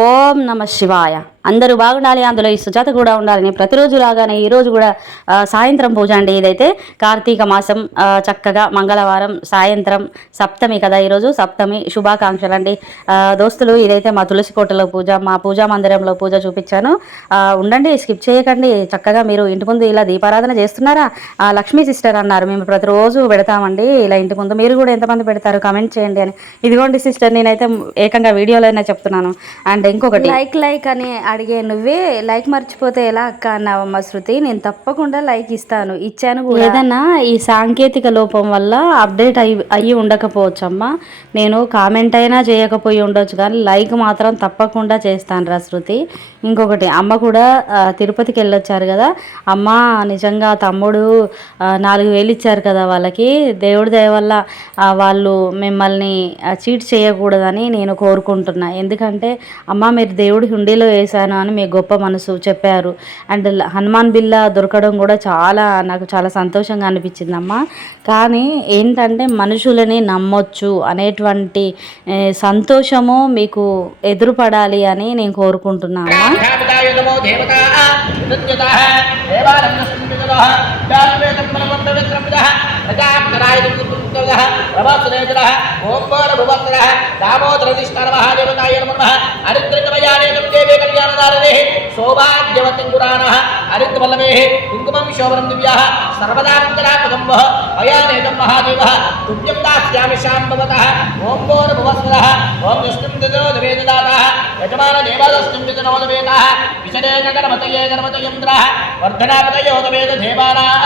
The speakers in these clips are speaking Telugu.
ఓం నమ శివాయ. అందరూ బాగుండాలి, అందులో ఈ సుజాత కూడా ఉండాలని ప్రతిరోజు లాగానే ఈరోజు కూడా సాయంత్రం పూజ అండి. ఇదైతే కార్తీక మాసం చక్కగా మంగళవారం సాయంత్రం సప్తమి కదా, ఈరోజు సప్తమి శుభాకాంక్షలు అండి దోస్తులు. ఇదైతే మా తులసి కోటలో పూజ, మా పూజా మందిరంలో పూజ చూపించాను. ఉండండి, స్కిప్ చేయకండి. చక్కగా మీరు ఇంటి ముందు ఇలా దీపారాధన చేస్తున్నారా? లక్ష్మీ సిస్టర్ అన్నారు, మేము ప్రతిరోజు పెడతామండి ఇలా ఇంటి ముందు. మీరు కూడా ఎంతమంది పెడతారు కామెంట్ చేయండి అని. ఇదిగోండి సిస్టర్, నేనైతే ఏకంగా వీడియోలోనే చెప్తున్నాను. అండ్ ఇంకొకటి లైక్ అని అడిగే, నువ్వే లైక్ మర్చిపోతే ఎలా అక్క అన్నావమ్మ శృతి. నేను తప్పకుండా లైక్ ఇచ్చాను కూడా. ఏదన్నా ఈ సాంకేతిక లోపం వల్ల అప్డేట్ అయ్యి ఉండకపోవచ్చు అమ్మ. నేను కామెంట్ అయినా చేయకపోయి ఉండొచ్చు, కానీ లైక్ మాత్రం తప్పకుండా చేస్తాను రా శృతి. ఇంకొకటి, అమ్మ కూడా తిరుపతికి వెళ్ళొచ్చారు కదా అమ్మ. నిజంగా తమ్ముడు 4,000 ఇచ్చారు కదా వాళ్ళకి. దేవుడి దయ వల్ల వాళ్ళు మిమ్మల్ని చీట్ చేయకూడదని నేను కోరుకుంటున్నా. ఎందుకంటే అమ్మ, మీరు దేవుడి హుండీలో వేశాను అని మీ గొప్ప మనసు చెప్పారు. అండ్ హనుమాన్ బిల్ల దొరకడం కూడా నాకు చాలా సంతోషంగా అనిపించింది అమ్మ. కానీ ఏంటంటే మనుషులని నమ్మొచ్చు అనేటువంటి సంతోషము మీకు ఎదురుపడాలి అని నేను కోరుకుంటున్నాను. सौभाग्यवती पुराणः हरिद्वल्लभेः कुङ्कुमं शोभनं दिव्याः सर्वदा कुन्दरापदम्बः अयानेदं महादेवः तुभ्यं दास्यामि शाम्भवतः ॐ भूर्भुवस्वरः ॐ विष्णुं ददोदवेददातः यजमानदेवादस्मिं विदनोदवेदः विशदेन गणपतये गणपतयन्द्रः वर्धनापतयोदवेदधेवानाः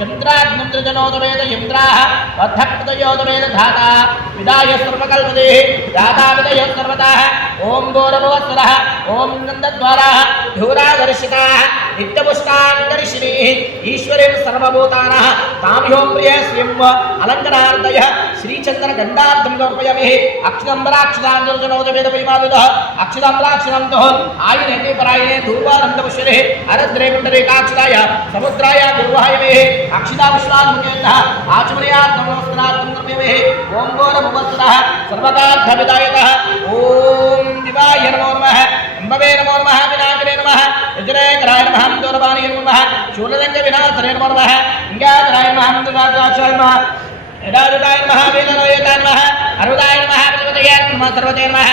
चन्द्राग्निं दृजनोदवेदयन्द्राः वर्धप्रतयोदवेदधाता विदाय सर्वकल्पदेः दाताविदयो सर्वदाः ॐ भूर्भुवस्वरः ॐ नन्दद्वाराः धूरादर्शिताः नित्यपुष्टाङ्गर्षिणीः ईश्वरेण सर्वभूतानाः ताम्यो प्रिय श्रियं अलङ्करार्दयः श्रीचन्द्रगण्डार्धं लोकयामि अक्षिदम्बराक्षिदान्दर्जनोदवेदपरिमादुदः अक्षिदम्बराक्षिदन्तः आयुनेति परायणे धूर्वानन्दपुष्यरे अरद्रे कुण्डरेकाक्षिदाय समुद्राय गुरुवायमेः अक्षिदाविश्वान्मुखेतः आचमनयार्थं नमस्कारार्थं कर्मयेः ॐ भूर्भुवस्वरः सर्वकार्धविदायकः ॐ दिवाय नमो नमः अंबवे नमो नमः विनायकने नमः यजनेकराय नमः दूरवाणी नमः शूलदंग विनाशने नमो नमः इंगाधराय नमः दुर्गाचार्य नमः यदारुदाय नमः वेदनोयताय नमः अरुदाय नमः प्रजपतये नमः सर्वते नमः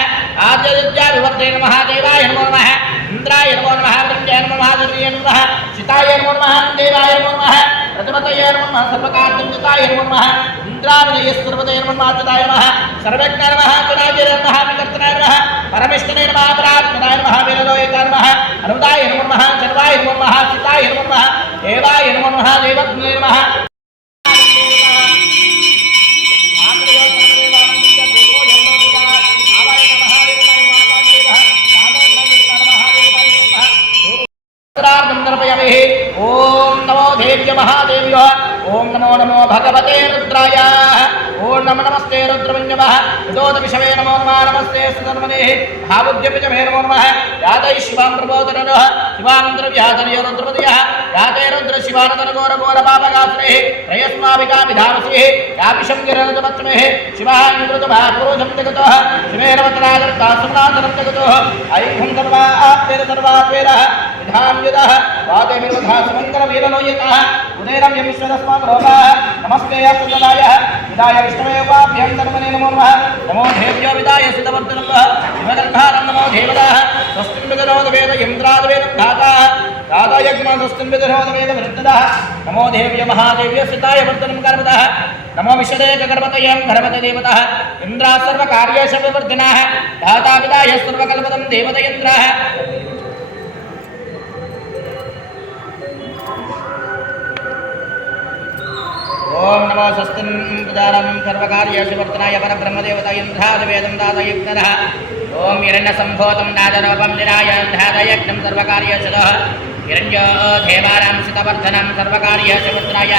आद्यविद्या विवर्ते नमः देवाय नमो नमः इंद्राय नमो नमः वृत्याय नमः महादेवाय नमः चिताय नमो नमः देवाय नमो नमः प्रजपतये नमः सर्वकार्ययुक्ताय नमो नमः इंद्रावलय सर्वते नमः चिताय नमः सर्वज्ञ नमः गुणाय नमः विकर्तनाय नमः परमेष्ठने नमः परात्मनाय नमः वेदनोयताय नमः अरुदाय नमो नमः सर्वाय नमो नमः चिताय नमो नमः देवाय नमो नमः देवज्ञे नमः ओम नमो देव्य महादेव्य ओम नमो नमो भगवते रुद्राय ओम नमो नमस्ते रुद्रमन्यवः यदोद विषवे नमो नमः नमस्ते सुधर्मनेः भावुद्यपिजमे नमो नमः यादै शिवां प्रबोधनः शिवानन्द्रव्याधर्य रुद्रपदयः याते रुद्र शिवानन्दन घोर घोर पापगात्रेः त्रयस्माविका विधामसेः यापिशं गिरनदमत्मेः शिवः इन्द्रजभः पुरोजं जगतः शिवेन वत्राजर्ता सुमनाथनं जगतः ऐखं सर्वा आप्तेन सर्वात्वेरः विधां युधः वाते मिर्वधा सुमङ्गलवीरलोयितः उदयनं यमीश्वरस्मात् रोगः नमस्ते सुन्दराय विदाय विष्णवे वाभ्यं धर्मने नमो नमः नमो देव्यो विदाय सिद्धवर्धनः शिवगन्धारं नमो देवताः स्वस्तिं विदनोदवेद यन्द्रादवेदं धाताः दातायज्ञं स्वस्तिं विदनोदवेद वृद्धः नमो देव्य महादेव्य सिताय वर्धनं कर्मतः नमो विश्वदेक गणपतयं गणपतिदेवतः इन्द्रा सर्वकार्येषु विवर्धिनः धाता विदाय सर्वकल्पदं देवतयन्द्रः ओम नमो स्वस्तिं प्रजानं सर्वकार्येषु वर्तनाय परब्रह्मदेवता इन्द्रादवेदं दातयुक्तः ओम हिरण्यसम्भूतं नादरूपं निराय धातयज्ञं सर्वकार्येषु हिरण्यो देवानां सितवर्धनं सर्वकार्येषु वर्तनाय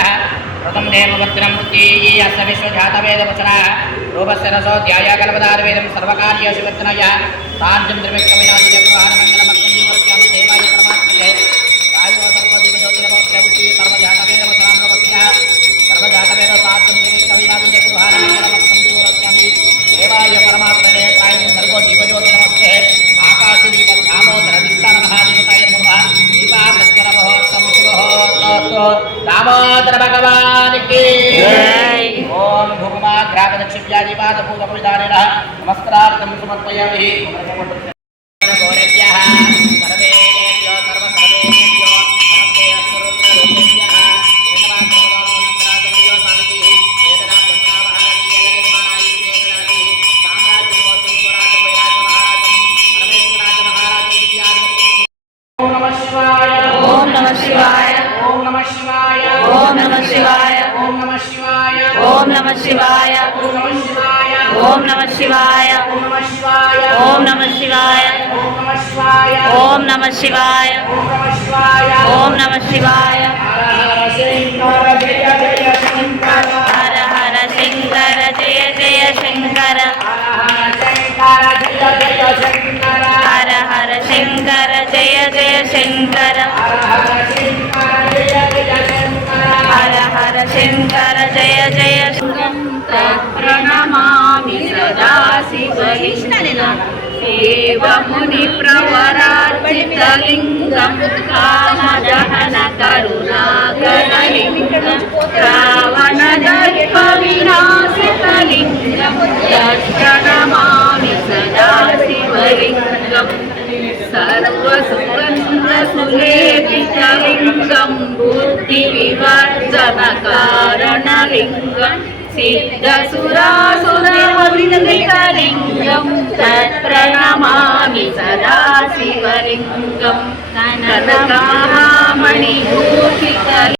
प्रथम देववर्धनं बुद्धिः अस्य विश्वजातवेदवचनः रूपस्य रसोऽध्याय कल्पदारवेदं सर्वकार्येषु वर्तनाय सान्त्यं त्रिविक्रमविनाशजगुहानमङ्गलमक्कं वर्त्यामि देवाय परमात्मने वायो सर्वदिवज्योतिर्मोक्षबुद्धिः सर्वजातवेदवचनं नमस्कृत्य सर्वजातवेद सान्त्यं त्रिविक्रमविनाशजगुहानमङ्गलमक्कं वर्त्यामि देवाय परमात्मने प्रायं सर्वदिवज्योतिर्मोक्षे आकाश భగవానికి జై. ఓం భూమాగ్రామదక్షివ్యాధిపాద పూజపవిధానినః నమస్కారార్థం సమర్పయామి గౌరవ్యః సర్వేభ్యో సర్వసర్వేభ్యో నమస్తే అస్తు రుద్రరుద్రేభ్యః ఏకమాత్రమోనంతరాజమయో శాంతి ఏకదా బ్రహ్మణావహారతీయ నిర్మాణాయుష్యేకదాది సామ్రాజ్యమోచం స్వరాజ వైరాజ మహారాజం పరమేశ్వరాజ మహారాజం విద్యాధిపతి ఓం నమః శివాయ ఓం నమః శివాయ ఓం నమః శివాయ ఓం నమః శివాయ ఓం నమః శివాయ ఓం నమః శివాయ ఓం నమః శివాయ ఓం నమః శివాయ ఓం నమః శివాయ ఓం నమః శివాయ ఓం నమః శివాయ ఓం నమః శివాయ ఓం నమః శివాయ ఓం నమః శివాయ హర హర శంకర జయ జయ శంకర హర హర శంకర జయ జయ శంకర హర హర శంకర జయ జయ ప్రణమామి సదా శివలింగం దేవముని ప్రవరార్చితలింగం కామదహన కరుణాకరలింగం రావణ దర్ప వినాశకలింగం ప్రణమామి సదా శివలింగం సర్వసుగంధసులేపితలింగం బుద్ధి వివర్జన కారణలింగం సిద్ధసురాసురవృందికలింగం తత్ప్రణమామి సదా శివలింగం కనకమహామణిభూషితలింగం